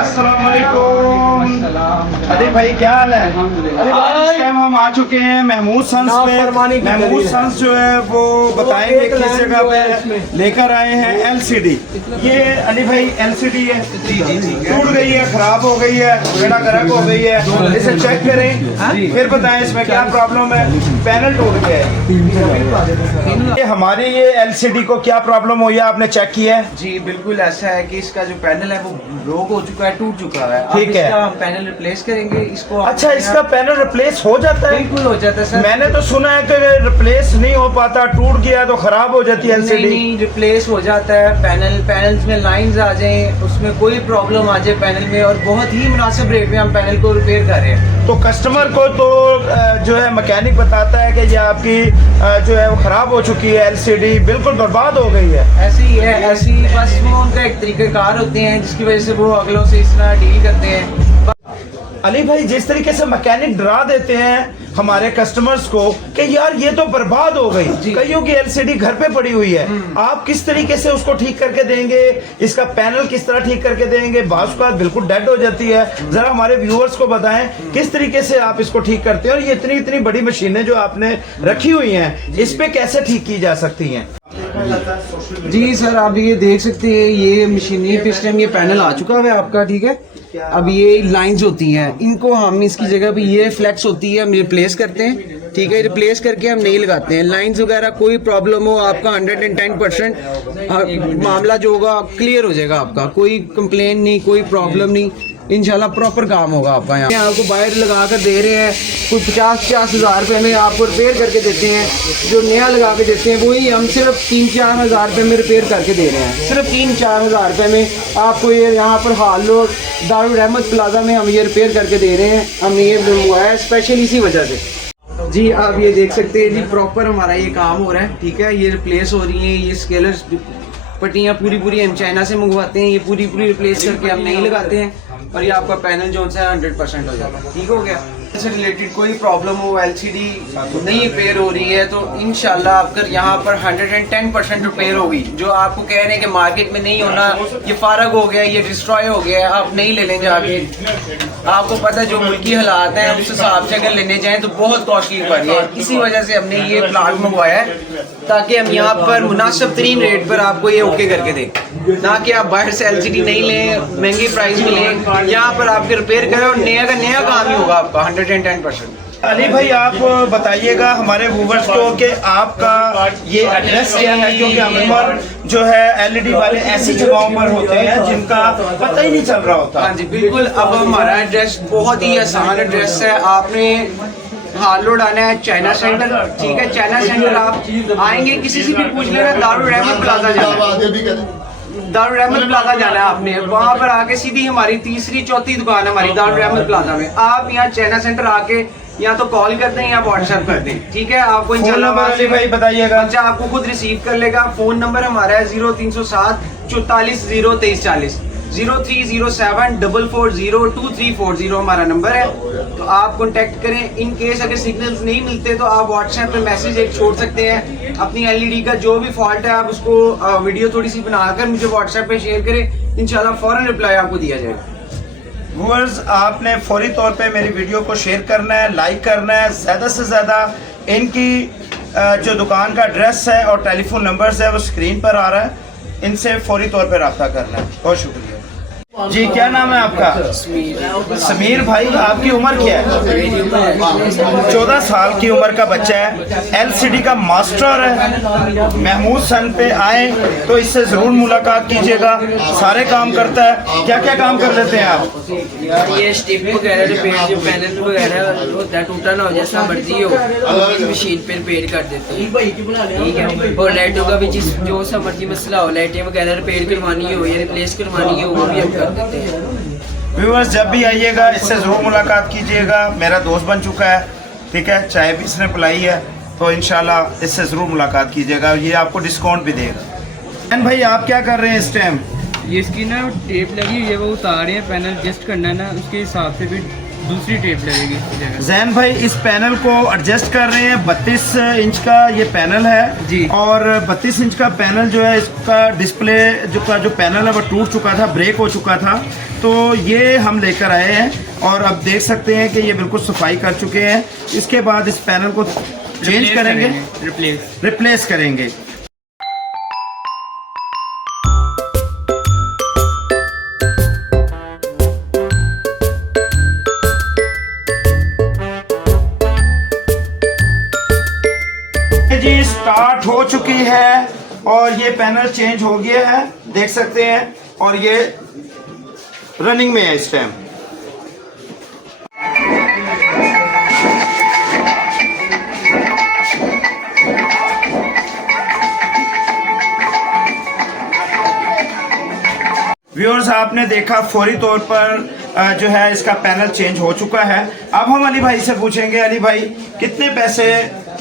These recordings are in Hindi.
अस्सलाम वालेकुम। अरे भाई क्या हाल है? अरे भाई इस टाइम हम आ चुके हैं महमूद सन्स पे। महमूद सन्स जो है वो बताएंगे किस जगह पे लेकर आए हैं एलसीडी। ये अली भाई एलसीडी है, टूट गई है, खराब हो गई है, बेड़ा गर्क हो गई है, इसे चेक करें फिर बताएं इसमें क्या प्रॉब्लम है। पैनल टूट गया है। ये हमारी ये एलसीडी को क्या प्रॉब्लम हुई है, आपने चेक किया है? जी बिल्कुल ऐसा है कि इसका जो पैनल है वो ब्रोक हो चुका है, टूट चुका है। ठीक है, इसका हम पैनल रिप्लेस करेंगे इसको। अच्छा, इसका पैनल रिप्लेस हो जाता है? बिल्कुल हो जाता है सर। मैंने तो सुना है कि रिप्लेस नहीं हो पाता, टूट गया तो खराब हो जाती है एलसीडी। नहीं, रिप्लेस हो जाता है। पैनल्स में लाइंस आ जाए, उसमें कोई प्रॉब्लम आ जाए पैनल में, और बहुत ही मुनासिब रेट में हम पैनल को रिपेयर कर रहे हैं। तो कस्टमर को तो जो है मैकेनिक बताता है कि ये आपकी जो है वो खराब हो चुकी है, एलसीडी बिल्कुल बर्बाद हो गई है। ऐसे ही है, ऐसी बस वो उनका एक तरीक़ेकार होते हैं जिसकी वजह से वो अगलों से इस तरह डील करते हैं। अली भाई जिस तरीके से मैकेनिक डरा देते हैं हमारे कस्टमर्स को कि यार ये तो बर्बाद हो गई, कईयों की एलसीडी घर पे पड़ी हुई है, आप किस तरीके से उसको ठीक करके देंगे, इसका पैनल किस तरह ठीक करके देंगे? बाज़ बात बिल्कुल डेड हो जाती है। जरा हमारे व्यूअर्स को बताएं किस तरीके से आप इसको ठीक करते हैं, और ये इतनी इतनी बड़ी मशीनें जो आपने रखी हुई हैं इस पे कैसे ठीक की जा सकती हैं? जी सर, आप ये देख सकते हैं, ये मशीनरी पे इस टाइम ये पैनल आ चुका है आपका, ठीक है। अब ये लाइंस होती हैं, इनको हम इसकी जगह पे ये फ्लेक्स होती है हम रिप्लेस करते हैं, ठीक है। रिप्लेस करके हम नहीं लगाते हैं। लाइंस वगैरह कोई प्रॉब्लम हो आपका 110% मामला जो होगा क्लियर हो जाएगा आपका, कोई कंप्लेन नहीं, कोई प्रॉब्लम नहीं, इंशाल्लाह प्रॉपर काम होगा आपका। यहाँ आपको बाहर लगा कर दे रहे हैं, कोई 50-50 हज़ार रुपये में आपको रिपेयर करके देते हैं। जो नया लगा के देते हैं वही हम सिर्फ 3-4 हज़ार रुपये में रिपेयर करके दे रहे हैं। सिर्फ 3-4 हज़ार रुपये में आपको ये यहाँ पर हाल लो दारुल रहमत प्लाजा में हम ये रिपेयर करके दे रहे हैं। हमने ये हुआ है स्पेशल इसी वजह से। जी आप ये देख सकते हैं जी, प्रॉपर हमारा ये काम हो रहा है, ठीक है। ये रिप्लेस हो रही हैं, ये स्केलर्स पट्टियाँ पूरी हम चाइना से मंगवाते हैं, ये पूरी रिप्लेस करके हम नहीं लगाते हैं, और ये आपका पैनल जो है 100% हो जाता है। ठीक हो गया। इससे रिलेटेड कोई प्रॉब्लम हो, एलसीडी नहीं रिपेयर हो रही है, तो इंशाल्लाह आपका यहाँ पर 110% रिपेयर होगी। जो आपको कह रहे हैं कि मार्केट में नहीं होना, ये फारग हो गया, ये डिस्ट्रॉय हो गया, आप नहीं ले लें जाके। आपको पता है जो मुल्की हालात हैं उस हिसाब से अगर लेने जाएँ तो बहुत कॉस्टली पड़ रही है। इसी वजह से हमने ये प्लांट मंगवाया है ताकि हम यहाँ पर मुनासिब तरीन रेट पर आपको ये ओके करके दें, ना कि आप बाहर से एलसीडी नहीं लें, महंगी प्राइस में लें। यहाँ पर आपके रिपेयर करें और नया का नया काम ही होगा आपका 110%। अली भाई आप बताइएगा हमारे व्यूअर्स को कि आपका ये एड्रेस क्या है, क्योंकि अमूमन जो है एलईडी वाले ऐसी जगहों पर होते हैं जिनका पता ही नहीं चल रहा होता। हाँ जी बिल्कुल। अब हमारा एड्रेस बहुत ही आसान एड्रेस है। आपने हाल रोड आना है, चाइना सेंटर, ठीक है। चाइना सेंटर आप आएंगे, किसी से भी पूछ लेना, दारुल रहमत प्लाजा जाना है, दारुल रहमत प्लाजा जाना है आपने। वहाँ पर आके सीधी हमारी तीसरी चौथी दुकान है हमारी दारुल रहमत प्लाजा में। आप यहाँ चाइना सेंटर आके या तो कॉल कर दें या व्हाट्सएप कर दें, ठीक है। आपको इंशाल्लाह भाई बताइएगा, बच्चा आपको खुद रिसीव कर लेगा। फोन नंबर हमारा है 0307 44 0 23 40, 0307 440 2340 हमारा नंबर है। तो आप कांटेक्ट करें। इन केस अगर सिग्नल्स नहीं मिलते तो आप व्हाट्सएप पे मैसेज एक छोड़ सकते हैं। अपनी एलईडी का जो भी फॉल्ट है आप उसको वीडियो थोड़ी सी बनाकर मुझे व्हाट्सएप पे शेयर करें, इंशाल्लाह फौरन रिप्लाई आपको दिया जाएगा। व्यूअर्स आपने फौरी तौर पे मेरी वीडियो को शेयर करना है, लाइक करना है, ज़्यादा से ज़्यादा इनकी जो दुकान का एड्रेस है और टेलीफोन नंबर्स है वो स्क्रीन पर आ रहा है, इनसे फौरी तौर पे रब्ता करना है। बहुत शुक्रिया जी। क्या नाम है आपका? समीर भाई, आपकी उम्र क्या है? 14 साल की उम्र का बच्चा है, एलसीडी का मास्टर है। महमूद सन पे आए तो इससे ज़रूर मुलाकात कीजिएगा, सारे काम करता है। क्या क्या काम कर लेते हैं आप? यार ये स्टिप वगैरह रिपेयर, जो पैनल वगैरह होता है टूटा ना हो जैसा मर्जी हो, इस मशीन पे रिपेयर कर देते हैं, ठीक है। और लाइटों का भी जो सा मर्जी मसला हो, लाइटें वगैरह रिपेयर करवानी हो या रिप्लेस करवानी हो, वो भी हम कर देते हैं। व्यूअर्स जब भी आइएगा इससे ज़रूर मुलाकात कीजिएगा, मेरा दोस्त बन चुका है, ठीक है। चाय भी इसने पिलाई है, तो इंशाल्लाह इससे ज़रूर मुलाकात कीजिएगा, ये आपको डिस्काउंट भी देगा। एंड भाई आप क्या कर रहे हैं इस टाइम? ये इसकी ना टेप लगी हुई है, वो उतार रहे हैं, पैनल एडजस्ट करना है ना, उसके हिसाब से भी दूसरी टेप लगेगी इसकी जगह। जैन भाई इस पैनल को एडजस्ट कर रहे हैं। 32 इंच का ये पैनल है जी। और 32 इंच का पैनल जो है, इसका डिस्प्ले जो पैनल है वो टूट चुका था, ब्रेक हो चुका था, तो ये हम लेकर आए हैं और अब देख सकते हैं कि ये बिल्कुल सफाई कर चुके हैं। इसके बाद इस पैनल को चेंज करेंगे, रिप्लेस करेंगे। जी स्टार्ट हो चुकी है और ये पैनल चेंज हो गया है, देख सकते हैं, और ये रनिंग में है इस टाइम। व्यूअर्स आपने देखा फौरी तौर पर जो है इसका पैनल चेंज हो चुका है। अब हम अली भाई से पूछेंगे, अली भाई कितने पैसे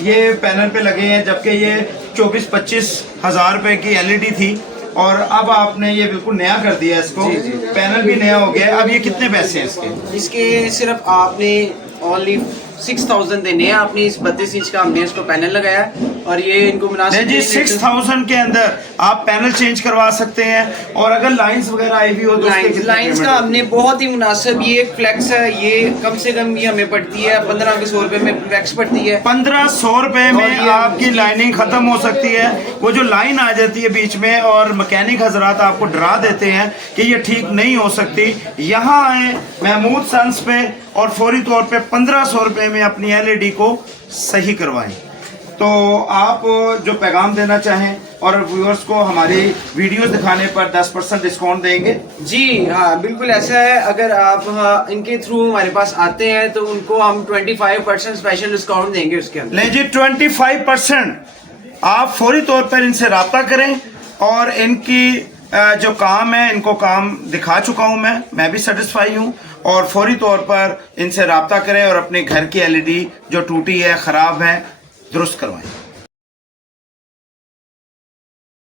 ये पैनल पे लगे हैं, जबकि ये 24-25 हज़ार रुपए की एलईडी थी और अब आपने ये बिल्कुल नया कर दिया इसको। जी, जी। पैनल भी नया हो गया। अब ये कितने पैसे हैं इसके? इसके सिर्फ आपने ओनली 6000 देने हैं। आपने इस 32 इंच का हमने इसको पैनल लगाया है और ये इनको मुनासिब जी 6000 के अंदर आप पैनल चेंज करवा सकते हैं। और अगर लाइंस वगैरह आई भी हो तो लाइंस का हमने बहुत ही मुनासिब, ये एक फ्लेक्स है, ये कम से कम ये हमें पड़ती है 1500 रुपए में फ्लेक्स पड़ती है। 1500 रुपए में आपकी लाइनिंग खत्म हो सकती है। वो जो लाइन आ जाती है बीच में और मैकेनिक हजरात आपको डरा देते हैं कि ये ठीक नहीं हो सकती, यहाँ आए महमूद सन्स पे और फौरी तौर पे 1500 रुपए में अपनी एलईडी को सही करवाएं। तो आप जो पैगाम देना चाहें और व्यूअर्स को हमारी वीडियोस दिखाने पर 10% डिस्काउंट देंगे? जी हाँ, बिल्कुल ऐसा है। अगर आप इनके थ्रू हमारे पास आते हैं तो उनको हम 25% स्पेशल डिस्काउंट देंगे उसके अंदर। ले जी 25% आप फौरी तौर पर इनसे रब्ता करें और इनकी जो काम है, इनको काम दिखा चुका हूं मैं भी सेटिस्फाई हूं, और फौरी तौर पर इनसे रब्ता करें और अपने घर की एलईडी जो टूटी है, ख़राब है, दुरुस्त करवाएं।